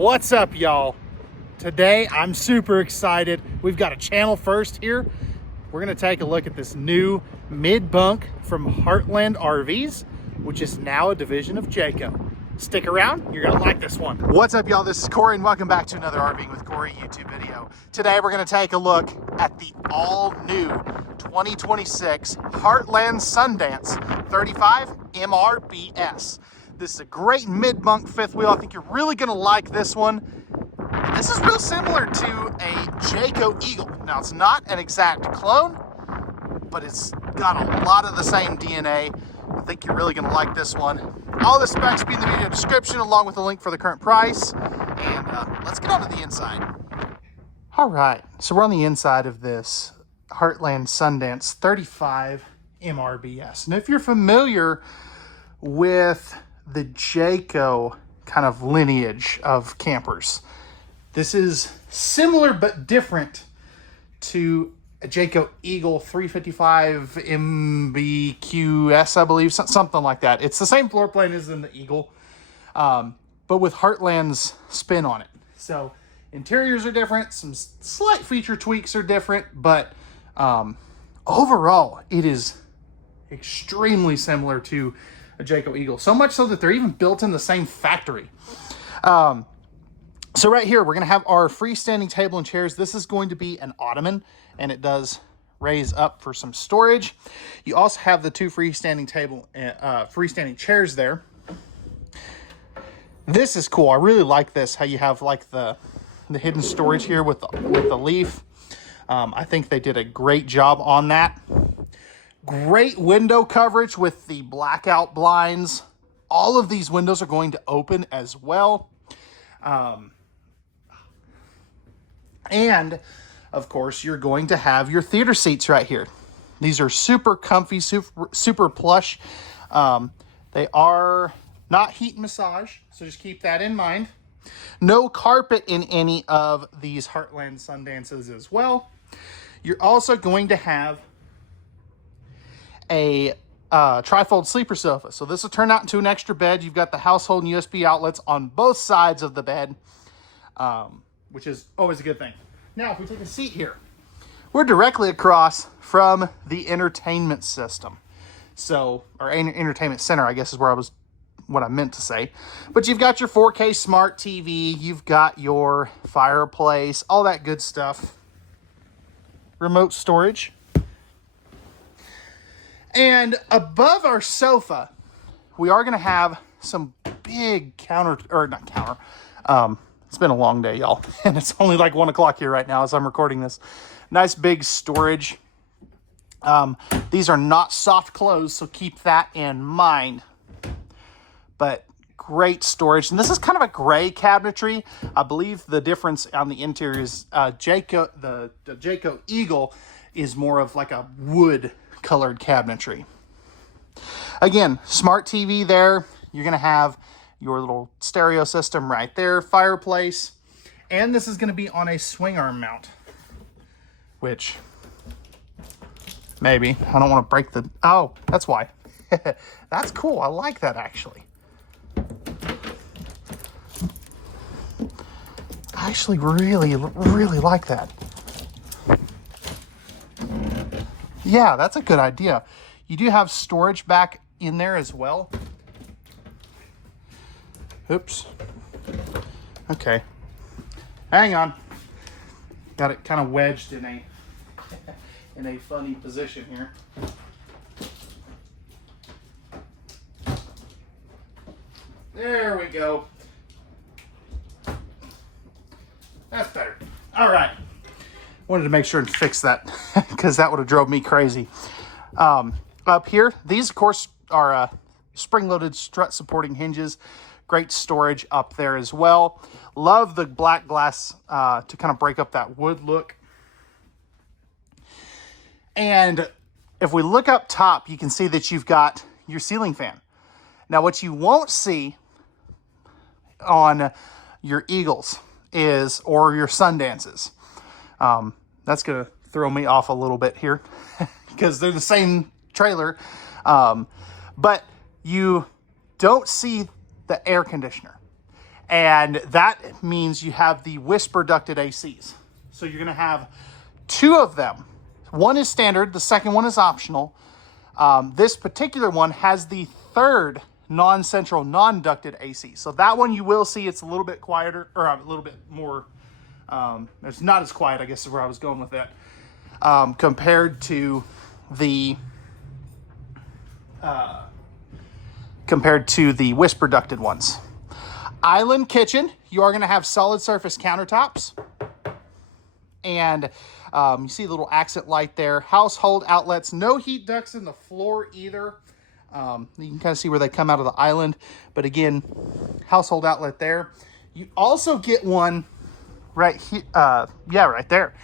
What's up, y'all? Today I'm super excited. We've got a channel first here. We're gonna take a look at this new mid-bunk from Heartland RVs, which is now a division of Jayco. Stick around, you're gonna like this one. What's up, y'all? This is Cory and welcome back to another RVing with Cory YouTube video. Today we're gonna take a look at the all-new 2026 Heartland Sundance 35MRBS. This is a great mid-bunk fifth wheel. I think you're really gonna like this one. This is real similar to a Jayco Eagle. Now, it's not an exact clone, but it's got a lot of the same DNA. I think you're really gonna like this one. All the specs be in the video description, along with a link for the current price. And let's get on to the inside. All right, so we're on the inside of this Heartland Sundance 35MRBS. And if you're familiar with the Jayco kind of lineage of campers, this is similar but different to a Jayco Eagle 355 MBQS, I believe, something like that. It's the same floor plan as in the Eagle, but with Heartland's spin on it. So interiors are different, some slight feature tweaks are different, but overall, it is extremely similar to a Jayco Eagle. So much so that they're even built in the same factory. So right here, we're going to have our freestanding table and chairs. This is going to be an ottoman, and it does raise up for some storage. You also have the two freestanding freestanding chairs there. This is cool. I really like this, how you have like the hidden storage here with the leaf. I think they did a great job on that. Great window coverage with the blackout blinds. All of these windows are going to open as well. And of course, you're going to have your theater seats right here. These are super comfy, super plush. They are not heat and massage, so just keep that in mind. No carpet in any of these Heartland Sundances as well. You're also going to have a trifold sleeper sofa. So this will turn out into an extra bed. You've got the household and USB outlets on both sides of the bed, which is always a good thing. Now, if we take a seat here, we're directly across from the entertainment system. So, or entertainment center, I guess is what I meant to say. But you've got your 4K smart TV, you've got your fireplace, all that good stuff. Remote storage. And above our sofa, we are going to have some big it's been a long day, y'all. And it's only like 1 o'clock here right now as I'm recording this. Nice big storage. These are not soft close, so keep that in mind. But great storage. And this is kind of a gray cabinetry. I believe the difference on the interior is the Jayco Eagle is more of like a wood colored cabinetry. Again, smart TV there. You're going to have your little stereo system right there, fireplace, and this is going to be on a swing arm mount, which maybe I don't want to break the, oh, that's why. That's cool. I like that, actually. I actually really like that. Yeah, that's a good idea. You do have storage back in there as well. Oops. Okay. Hang on. Got it kind of wedged in a funny position here. There we go. That's better. All right. Wanted to make sure and fix that because that would have drove me crazy. Up here, these of course are spring-loaded strut supporting hinges. Great storage up there as well. Love the black glass to kind of break up that wood look. And if we look up top, you can see that you've got your ceiling fan. Now, what you won't see on your Eagles or your Sundances, that's going to throw me off a little bit here because they're the same trailer. But you don't see the air conditioner. And that means you have the whisper ducted ACs. So you're going to have 2 of them. One is standard. The second one is optional. This particular one has the 3rd non-central, non-ducted AC. So that one you will see it's a little bit quieter, or a little bit more, it's not as quiet, I guess is where I was going with that, compared to the whisper ducted ones. Island kitchen, you are going to have solid surface countertops. And you see the little accent light there. Household outlets, no heat ducts in the floor either. You can kind of see where they come out of the island. But again, household outlet there. You also get one right here. Right there.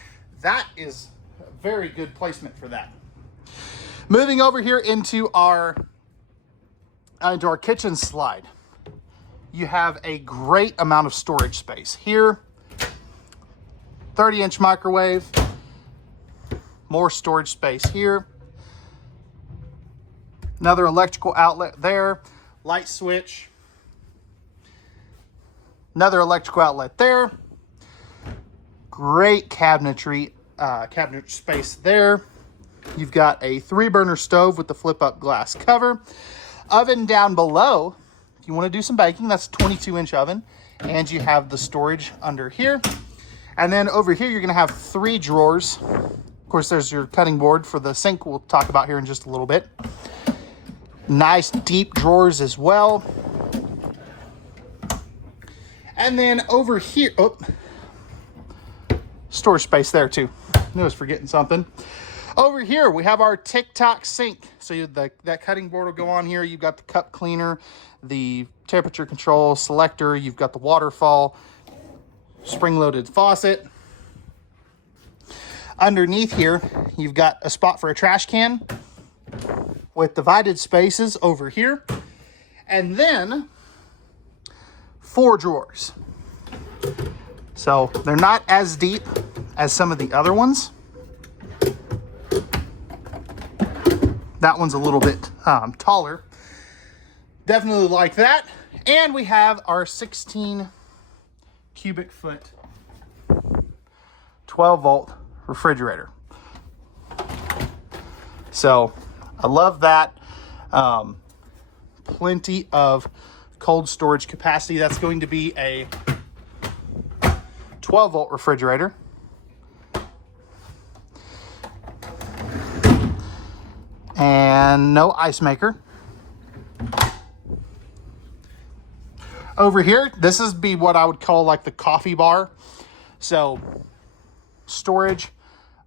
That is a very good placement for that. Moving over here into our kitchen slide. You have a great amount of storage space. Here, 30-inch microwave, more storage space here. Another electrical outlet there, light switch. Another electrical outlet there. Great cabinetry, cabinet space there. You've got a 3-burner stove with the flip-up glass cover. Oven down below. If you want to do some baking, that's a 22-inch oven. And you have the storage under here. And then over here, you're going to have 3 drawers. Of course, there's your cutting board for the sink we'll talk about here in just a little bit. Nice deep drawers as well. And then over here, storage space there too. I knew I was forgetting something. Over here, we have our tic-tac sink. So that cutting board will go on here. You've got the cup cleaner, the temperature control selector. You've got the waterfall, spring-loaded faucet. Underneath here, you've got a spot for a trash can with divided spaces over here. And then 4 drawers. So they're not as deep as some of the other ones. That one's a little bit taller. Definitely like that. And we have our 16 cubic foot 12 volt refrigerator. So I love that. Plenty of cold storage capacity. That's going to be a 12 volt refrigerator. And no ice maker. Over here, this is what I would call like the coffee bar. So storage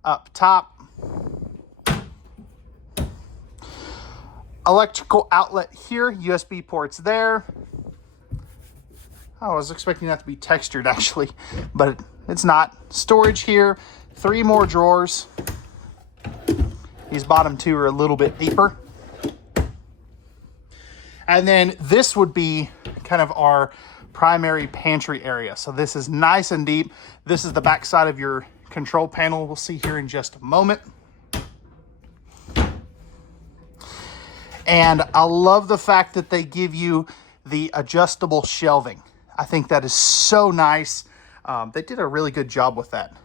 up top. Electrical outlet here, USB ports there. Oh, I was expecting that to be textured actually, but it's not. Storage here, 3 more drawers. These bottom 2 are a little bit deeper. And then this would be kind of our primary pantry area. So this is nice and deep. This is the back side of your control panel. We'll see here in just a moment. And I love the fact that they give you the adjustable shelving. I think that is so nice. They did a really good job with that.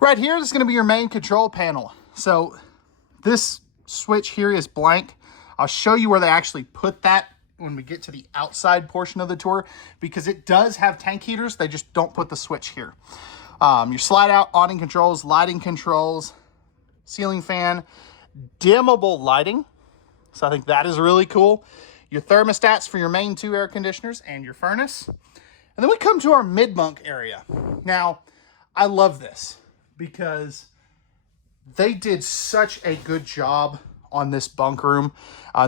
Right here, this is going to be your main control panel. So this switch here is blank. I'll show you where they actually put that when we get to the outside portion of the tour, because it does have tank heaters. They just don't put the switch here. Your slide out awning controls, lighting controls, ceiling fan, dimmable lighting. So I think that is really cool. Your thermostats for your main 2 air conditioners and your furnace. And then we come to our mid-bunk area. Now, I love this because they did such a good job on this bunk room.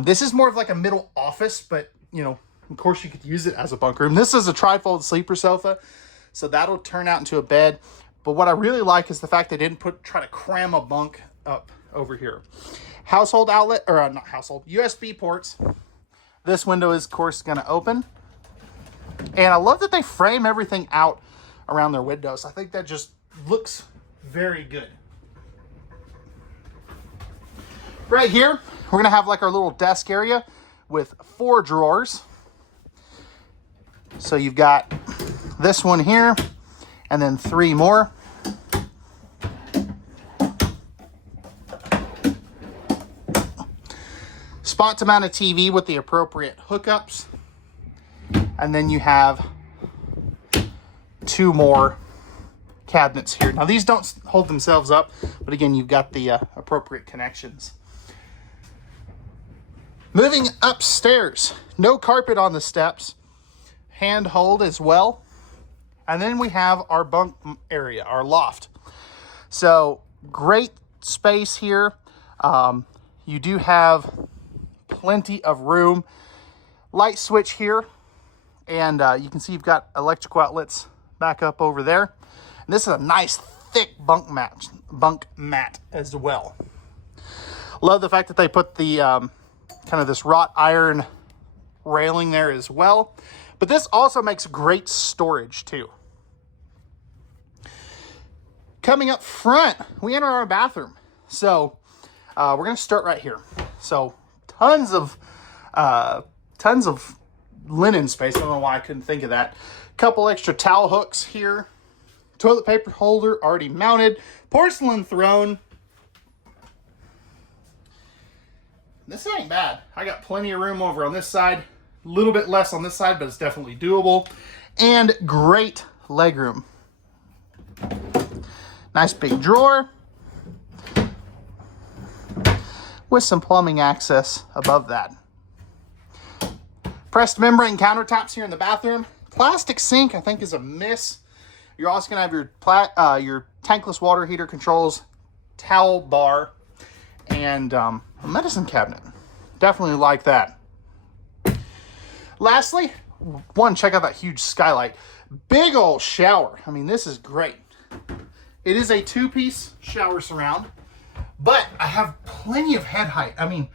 This is more of like a middle office, but you know, of course you could use it as a bunk room. This is a tri-fold sleeper sofa, so that'll turn out into a bed. But what I really like is the fact they didn't try to cram a bunk up over here. Household outlet, or not household, USB ports. This window is of course going to open. And I love that they frame everything out around their windows. I think that just looks very good. Right here, we're going to have like our little desk area with 4 drawers. So you've got this one here, and then 3 more. Spot to mount a TV with the appropriate hookups. And then you have 2 more cabinets here. Now these don't hold themselves up, but again, you've got the appropriate connections. Moving upstairs, no carpet on the steps, handhold as well. And then we have our bunk area, our loft. So great space here. You do have plenty of room. Light switch here, and you can see you've got electrical outlets back up over there. And this is a nice thick bunk mat as well. Love the fact that they put the kind of this wrought iron railing there as well. But this also makes great storage too. Coming up front, we enter our bathroom. So we're going to start right here. So tons of linen space. I don't know why I couldn't think of that. Couple extra towel hooks here. Toilet paper holder already mounted. Porcelain throne. This ain't bad. I got plenty of room over on this side. A little bit less on this side, but it's definitely doable. And great legroom. Nice big drawer with some plumbing access above that. Pressed membrane countertops here in the bathroom. Plastic sink, I think, is a miss. You're also gonna have your tankless water heater controls, towel bar, and a medicine cabinet. Definitely like that. Lastly, check out that huge skylight. Big old shower. I mean, this is great. It is a 2-piece shower surround, but I have plenty of head height. I mean,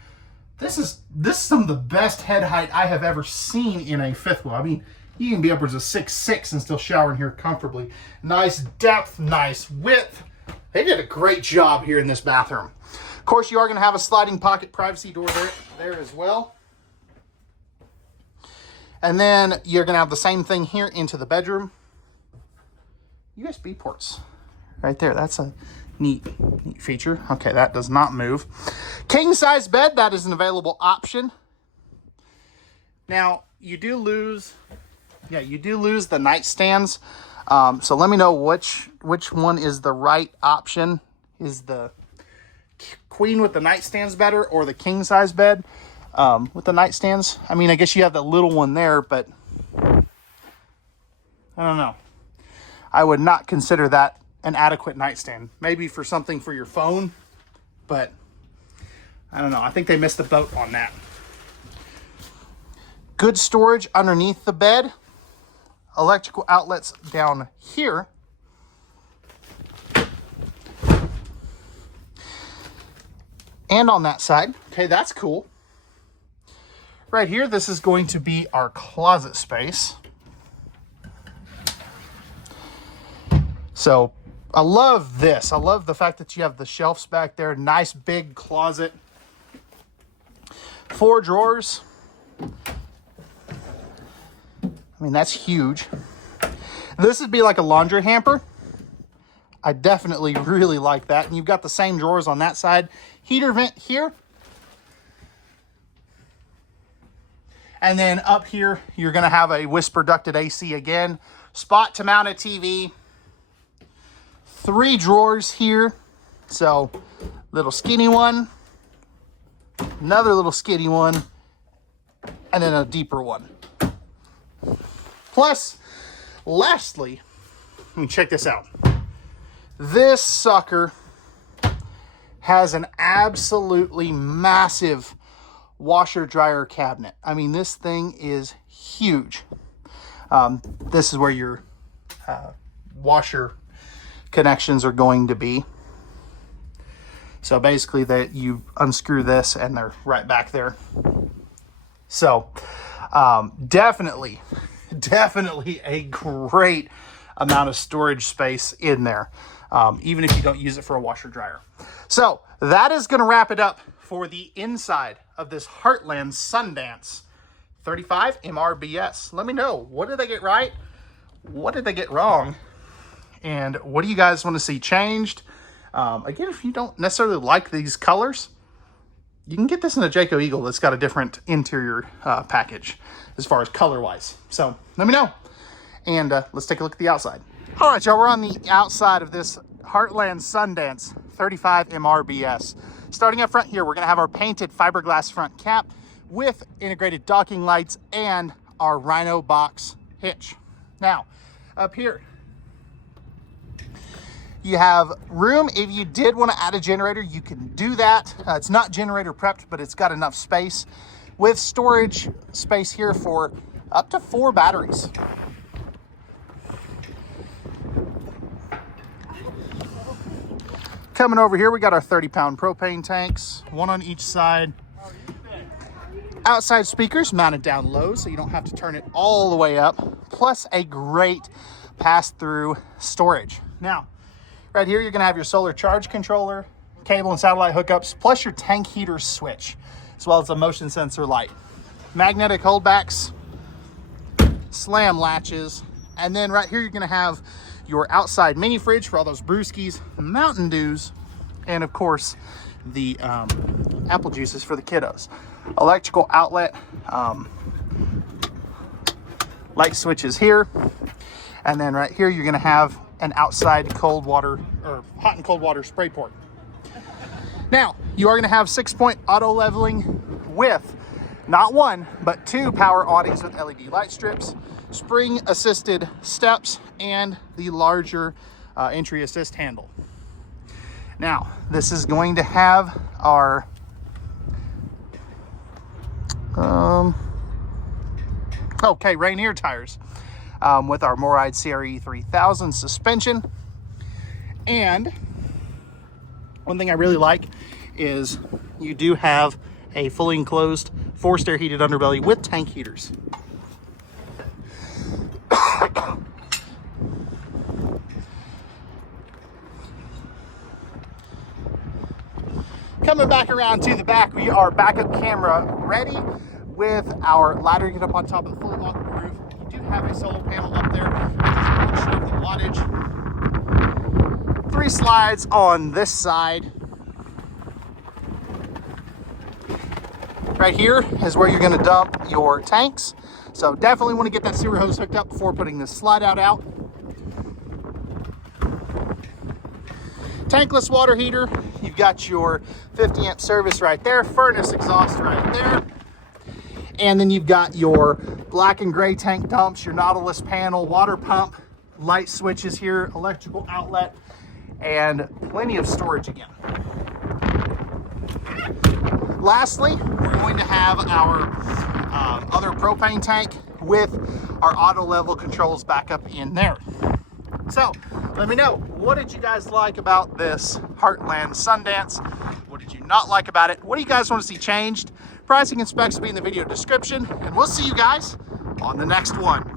this is some of the best head height I have ever seen in a fifth wheel. I mean, you can be upwards of 6'6" and still shower in here comfortably. Nice depth, nice width. They did a great job here in this bathroom. Of course, you are going to have a sliding pocket privacy door there as well. And then you're going to have the same thing here into the bedroom. USB ports right there. That's a neat feature. Okay, that does not move. King size bed, that is an available option. Now, you do lose the nightstands. So let me know which one is the right option. Is the queen with the nightstands better, or the king size bed with the nightstands? I mean, I guess you have the little one there, but I don't know. I would not consider that an adequate nightstand. Maybe for something for your phone, but I don't know. I think they missed the boat on that. Good storage underneath the bed. Electrical outlets down here. And on that side. Okay, that's cool. Right here, this is going to be our closet space. So I love this. I love the fact that you have the shelves back there. Nice big closet. 4 drawers. I mean, that's huge. This would be like a laundry hamper. I definitely really like that. And you've got the same drawers on that side. Heater vent here. And then up here, you're going to have a whisper ducted AC again. Spot to mount a TV. 3 drawers here. So, little skinny one. Another little skinny one. And then a deeper one. Plus, lastly, let me check this out. This sucker has an absolutely massive washer dryer cabinet. I mean, this thing is huge. This is where your washer connections are going to be. So basically that you unscrew this and they're right back there. So definitely a great amount of storage space in there, even if you don't use it for a washer dryer. So that is going to wrap it up for the inside of this Heartland Sundance 35MRBS. Let me know, what did they get right? What did they get wrong? And what do you guys want to see changed? Again, if you don't necessarily like these colors, you can get this in a Jayco Eagle that's got a different interior package as far as color-wise. So let me know, and let's take a look at the outside. All right, y'all, we're on the outside of this Heartland Sundance 35MRBS. Starting up front here, we're gonna have our painted fiberglass front cap with integrated docking lights and our Rhino box hitch. Now, up here, you have room. If you did want to add a generator, you can do that. It's not generator prepped, but it's got enough space with storage space here for up to 4 batteries. Coming over here, we got our 30-pound propane tanks, one on each side. Outside speakers mounted down low, so you don't have to turn it all the way up, plus a great pass-through storage. Now, right here, you're gonna have your solar charge controller, cable and satellite hookups, plus your tank heater switch, as well as a motion sensor light. Magnetic holdbacks, slam latches, and then right here, you're gonna have your outside mini fridge for all those brewskis, Mountain Dews, and of course, the apple juices for the kiddos. Electrical outlet, light switches here. And then right here, you're gonna have an outside cold water or hot and cold water spray port. Now, you are gonna have 6-point auto leveling with not 1, but 2 power awnings with LED light strips, spring assisted steps, and the larger entry assist handle. Now, this is going to have our Rainier tires with our Moride CRE 3000 suspension. And one thing I really like is you do have a fully enclosed forced air heated underbelly with tank heaters. Coming back around to the back, we are backup camera ready with our ladder to get up on top of the fully locked roof. You do have a solar panel up there, which is the wattage. 3 slides on this side. Right here is where you're going to dump your tanks. So definitely want to get that sewer hose hooked up before putting this slide out. Tankless water heater. You've got your 50 amp service right there, furnace exhaust right there. And then you've got your black and gray tank dumps, your Nautilus panel, water pump, light switches here, electrical outlet, and plenty of storage again. Lastly, we're going to have our other propane tank with our auto level controls back up in there. So let me know, what did you guys like about this Heartland Sundance? What did you not like about it? What do you guys want to see changed? Pricing and specs will be in the video description, and we'll see you guys on the next one.